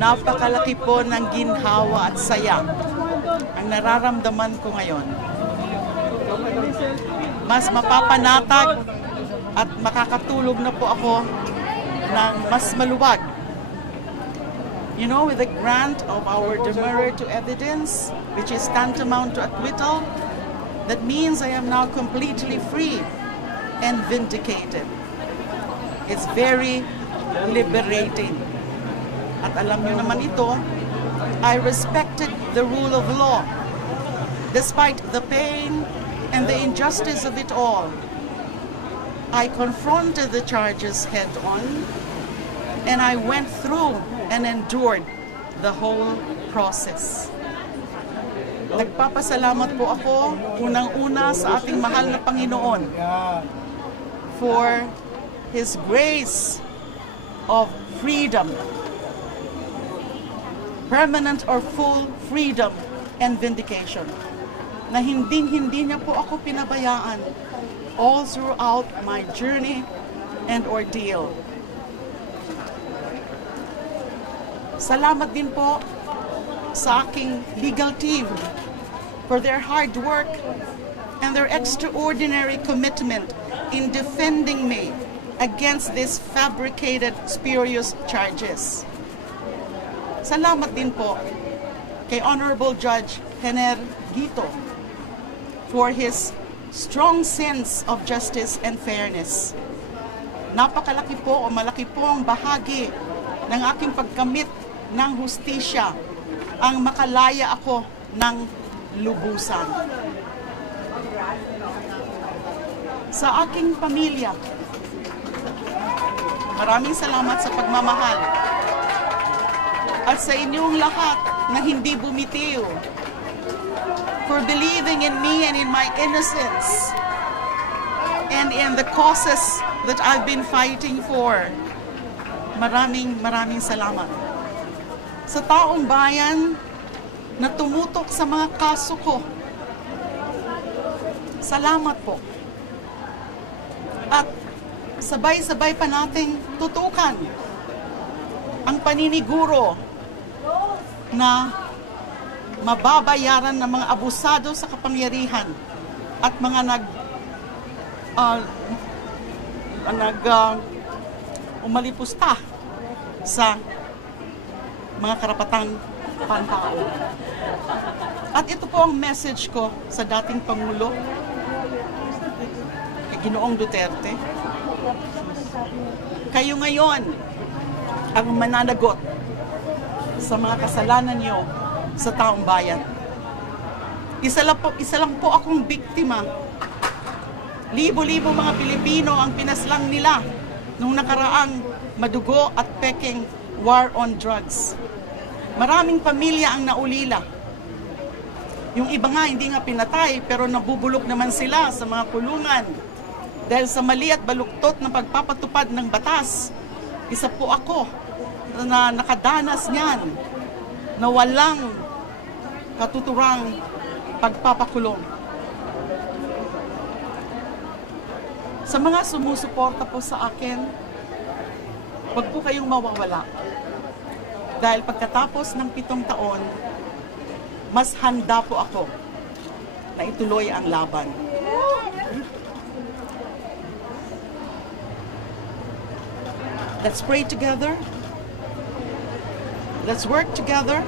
Napakalaki po ng ginhawa at saya ang nararamdaman ko ngayon. Mas mapapanatag at makakatulog na po ako ng mas maluwag. You know, with the grant of our demurrer to evidence, which is tantamount to acquittal, that means I am now completely free and vindicated. It's very liberating. At alam niyo naman ito, I respected the rule of law, despite the pain and the injustice of it all. I confronted the charges head on, and I went through and endured the whole process. Nagpapasalamat po ako unang-una sa ating mahal na Panginoon for His grace of freedom, permanent or full freedom and vindication, na hindi niya po ako pinabayaan all throughout my journey and ordeal. Salamat din po sa aking legal team for their hard work and their extraordinary commitment in defending me against these fabricated, spurious charges. Salamat din po kay Honorable Judge Henner Guito for his strong sense of justice and fairness. Napakalaki po o malaki po ang bahagi ng aking pagkamit ng hustisya ang makalaya ako ng lubusan. Sa aking pamilya, maraming salamat sa pagmamahal. At sa inyong lahat na hindi bumitiw, for believing in me and in my innocence and in the causes that I've been fighting for. Maraming salamat. Sa taong bayan na tumutok sa mga kaso ko, salamat po. At sabay-sabay pa nating tutukan ang paniniguro na mababayaran ng mga abusado sa kapangyarihan at mga umalipusta sa mga karapatang pantao. At ito po ang message ko sa dating Pangulo, Ginoong Duterte. Kayo ngayon ang mananagot sa mga kasalanan niyo sa taong bayan. Isa lang po akong biktima. Libo-libo mga Pilipino ang pinaslang nila nung nakaraang madugo at peking war on drugs. Maraming pamilya ang naulila. Yung iba nga hindi nga pinatay pero nabubulok naman sila sa mga kulungan dahil sa mali at baluktot ng pagpapatupad ng batas. Isa po ako na nakadanas niyan na walang katuturang pagpapakulong. Sa mga sumusuporta po sa akin, huwag po kayong mawawala. Dahil pagkatapos ng 7 taon, mas handa po ako na ituloy ang laban. Let's pray together. Let's work together.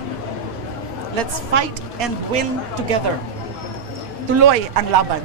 Let's fight and win together. Tuloy ang laban.